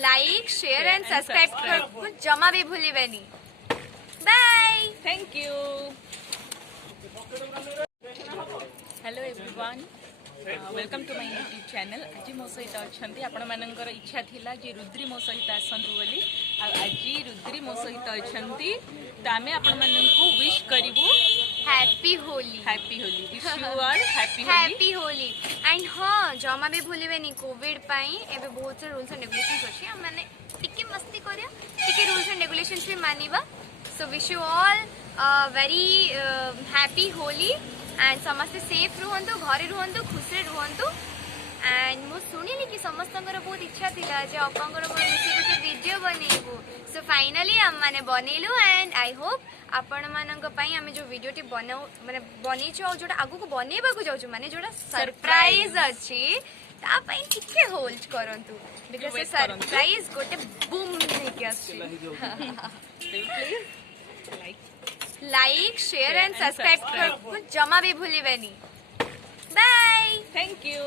Like share and subscribe कर जमा भी भूलिबेनी। Bye, thank you. Hello everyone, welcome to my YouTube channel. आज मो सहित अच्छा आपण मानकर इच्छा थिला जे रुद्री मो सहित आसतु बोली। आज रुद्री मो सहित अच्छा तो आम आपण मानक विश करूँ happy Holi. Happy Holi. Wish you all happy Holi. Happy Holi and हाँ जमा भी भूलिबेनी। कोविड पाई एबे बहुत से रूल्स एंड रेगुलेशंस अछि, हम माने टिके मस्ती करिया, टिके रूल्स एंड रेगुलेशंस भी मानिबा। So wish you all very happy Holi and समस्ते सेफ रुहंतु, घरे रुहंतु, खुशी रुहंतु। एंड मु सुनिली कि समस्तंकर बहुत इच्छा थिला जे अपांकर मिसी के वीडियो बनेबो। सो फाइनली हम माने बनेलु एंड आई होप आपण मानक पई हमें जो वीडियो टी बनाउ माने बनेछो और जोटा आगु को बनेबा को जाउछु माने जोटा सरप्राइज अछि ता पई टिके होल्ड करंतु बिकॉज़ सरप्राइज गोटे बूम लेके आछि। Please like share and subscribe कर जमा भी भूलिबेनी। Bye, thank you.